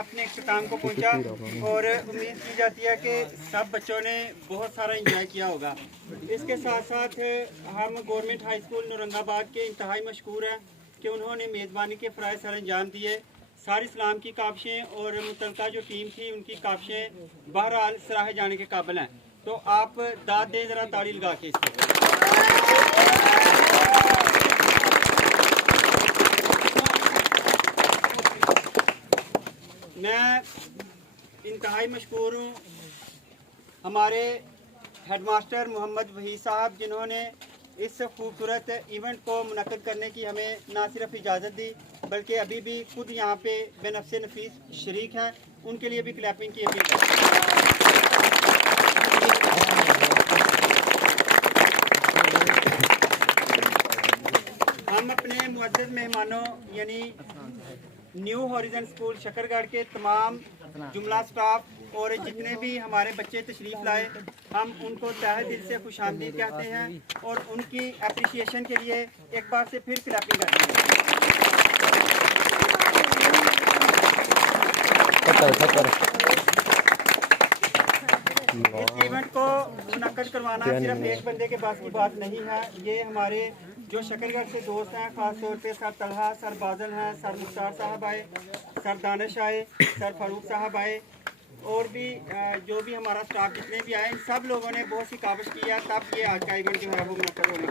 अपने इख्तिताम को पहुंचा और उम्मीद की जाती है कि सब बच्चों ने बहुत सारा इंजॉय किया होगा। इसके साथ साथ हम गवर्नमेंट हाई स्कूल नौरंगाबाद के इंतहाई मशहूर हैं कि उन्होंने मेज़बानी के फ़राइज़ सर अंजाम दिए। सारी इस्लाम की काबिशें और मुतलका जो टीम थी उनकी काबिशें बहरहाल सराहे जाने के काबिल हैं। तो आप दाद दें ज़रा ताली लगा के इसको। मैं इंतहाई मशहूर हूँ हमारे हेडमास्टर मोहम्मद वहीद साहब, जिन्होंने इस खूबसूरत इवेंट को मुनक्किद करने की हमें ना सिर्फ इजाज़त दी बल्कि अभी भी खुद यहाँ पे बेनफ्से नफीस शरीक हैं। उनके लिए भी क्लैपिंग की अपील करते हम अपने मुअज़्ज़ज़ मेहमानों यानी न्यू हॉरिजन स्कूल शकरगढ़ के तमाम जुमला स्टाफ और जितने भी हमारे बच्चे तशरीफ़ लाए, हम उनको तहे दिल से खुशामदीद कहते हैं और उनकी अप्रिसिएशन के लिए एक बार से फिर क्लैपिंग करते हैं। इस इवेंट को मुनक्किद करवाना सिर्फ एक बंदे के पास की बात नहीं है। ये हमारे जो शकरगढ़ से दोस्त हैं, ख़ास तौर पे सर तलहा, सर बादल हैं, सर मुख्तार साहब आए, सर दानिश आए, सर फारूक साहब आए और भी जो भी हमारा स्टाफ जितने भी आए, सब लोगों ने बहुत सी काविश की है, तब ये आज का इवेंट जो है वो मुनक्किद होने।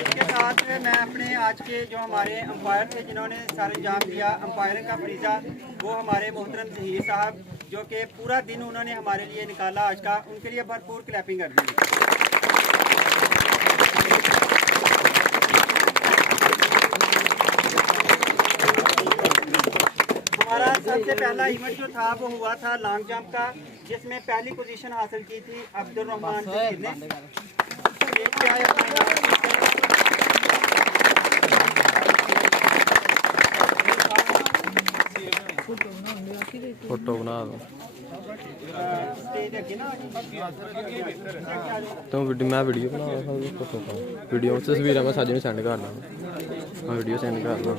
इसके साथ मैं अपने आज के जो हमारे अंपायर थे जिन्होंने सर अंजाम दिया, अंपायरिंग का फरीज़ा वो हमारे मोहतरम ज़हीर साहब, जो कि पूरा दिन उन्होंने हमारे लिए निकाला आज का, उनके लिए भरपूर क्लैपिंग कर दी। हमारा सबसे पहला इवेंट जो था वो हुआ था लॉन्ग जंप का, जिसमें पहली पोजीशन हासिल की थी अब्दुल रहमान ज़हीर ने। फोटो बना दो तो मैं वीडियो बना रहा था, फोटो वीडियो में तस्वीरें मैं साझे में सेंड कर रहा हूँ, वीडियो सेंड कर रहा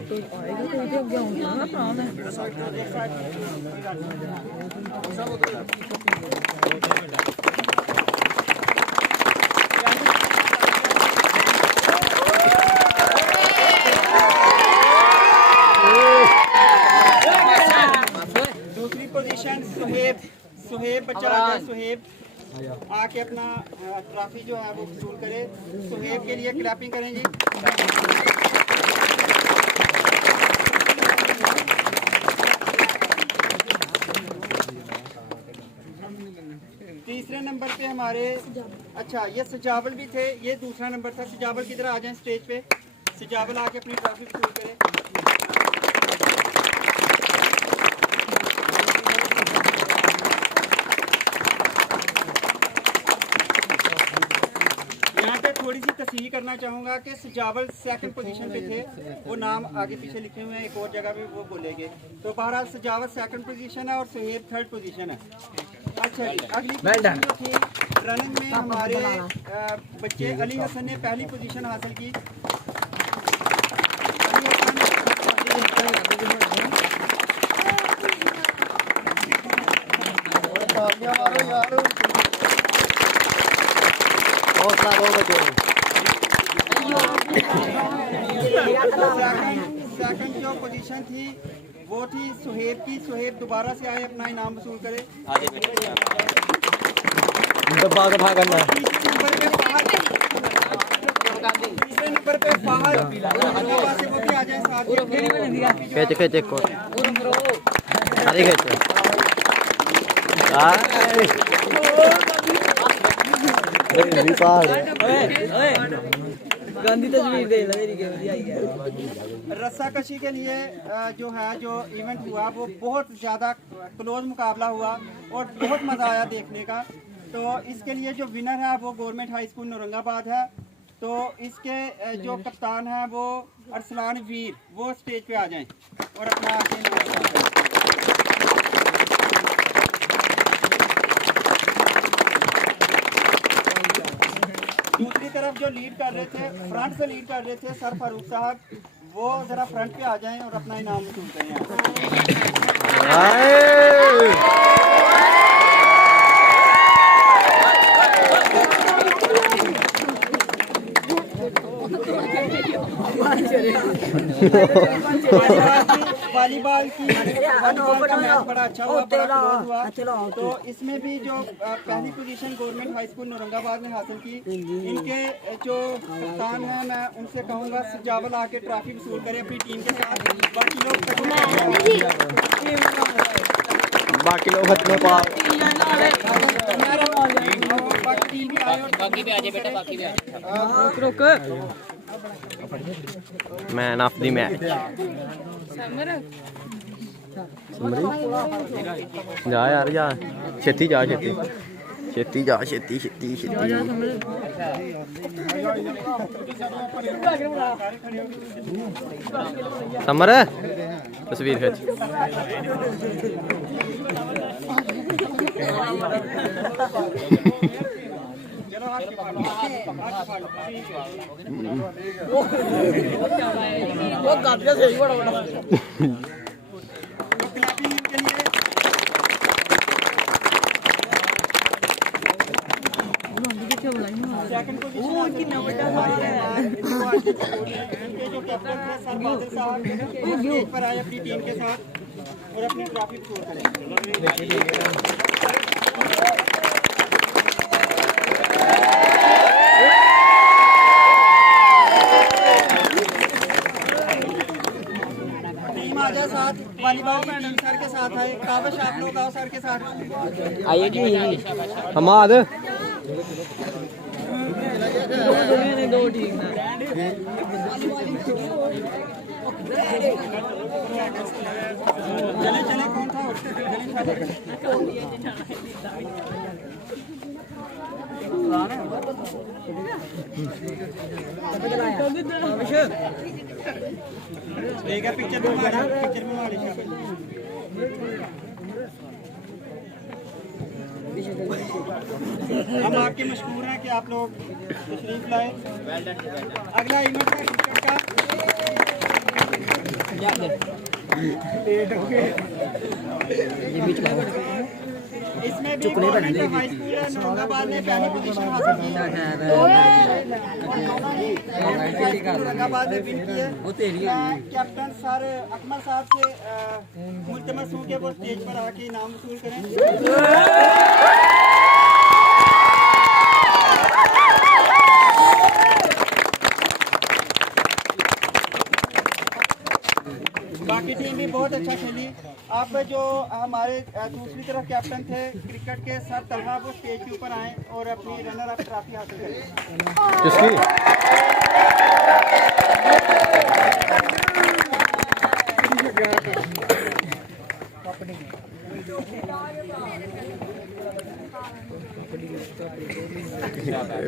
सुहेब बच्चा आ जाए, सुहेब आके अपना ट्रॉफी जो है वो वसूल करे। सुहेब के लिए क्लैपिंग करें जी। तीसरे नंबर पे हमारे अच्छा ये सजावल भी थे, ये दूसरा नंबर था। सजावल किधर आ जाए स्टेज पे, सजावल आके अपनी ट्रॉफी वसूल करे। थोड़ी सी तस्वीर करना चाहूँगा कि सजावल सेकंड पोजीशन पे थे, वो नाम आगे पीछे लिखे हुए हैं, एक और जगह पे वो बोलेंगे। तो बहरहाल सजावल सेकंड पोजीशन है और सुहेब थर्ड पोजीशन है। अच्छा जी, अगली पोजीशन जो थी रनिंग में हमारे बच्चे अली हसन ने पहली पोजीशन हासिल की। सेकंड जो पोजीशन थी वो थी सुहेब की। सुहेब दोबारा से आए, अपना इनाम वसूल करे। तीसरे नंबर पे फाहद से वो भी आ जाए साथ। गांधी तस्वीर दे मेरी रस्सा कशी के लिए जो है जो इवेंट हुआ वो बहुत ज़्यादा क्लोज मुकाबला हुआ और बहुत मज़ा आया देखने का। तो इसके लिए जो विनर है वो गवर्नमेंट हाई स्कूल नौरंगाबाद है। तो इसके जो कप्तान है वो अरसलान वीर, वो स्टेज पे आ जाएं और अपना दूसरी तरफ जो लीड कर रहे थे, फ्रंट से लीड कर रहे थे सर फारूक साहब, वो जरा फ्रंट पे आ जाएं और अपना इनाम वसूल करें। वॉलीबॉल का मैच बड़ा अच्छा हुआ, बड़ा क्लोज हुआ। तो इसमें भी जो पहली position government high school Aurangabad ने हासिल की, इनके जो कप्तान हैं मैं उनसे कहूँगा सजावल आके ट्रॉफी वसूल करें अपनी टीम के साथ। बाकी लोग मैन ऑफ द मैच जा यार जा, छेती जा, छेती जा, छेती। समर तस्वीर खिंच। सेकंड पोजीशन जो कैप्टन थे सर बादल साहब, स्टेज पर आए अपनी टीम के साथ और अपनी ट्रॉफी वसूल करें। टीम आ जाए साथ, वॉलीबॉल की टीम सर के साथ आए। कावश आप लोग आओ सर के साथ आइए जी। हमाद दो टीम चले कौन था? पिक्चर में मारा हम आपके मशहूर हैं कि आप लोग तशरीफ लाए। अगला इवेंट है क्रिकेट का। इसमें भी गवर्नमेंट हाई स्कूल औरंगाबाद ने पहली पोजीशन हासिल की। औरंगाबाद ने विन की है। कैप्टन सर अकमल साहब से मुल्तमस हूँ कि वो स्टेज पर आके इनाम वसूल करें। बाकी टीम भी बहुत अच्छा खेली। अब जो हमारे दूसरी तरफ कैप्टन थे क्रिकेट के सर तलहा, वो स्टेज के ऊपर आए और अपनी रनर अप ट्रॉफी हासिल करें।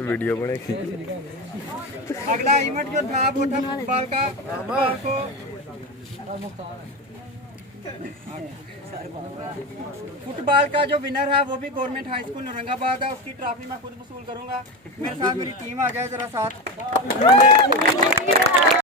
वीडियो बनेगी। अगला इवेंट जो था वो था फुटबॉल का। फुटबॉल का जो विनर है वो भी गवर्नमेंट हाई स्कूल औरंगाबाद है। उसकी ट्रॉफी मैं खुद वसूल करूंगा। मेरे साथ मेरी टीम आ जाए जरा साथ।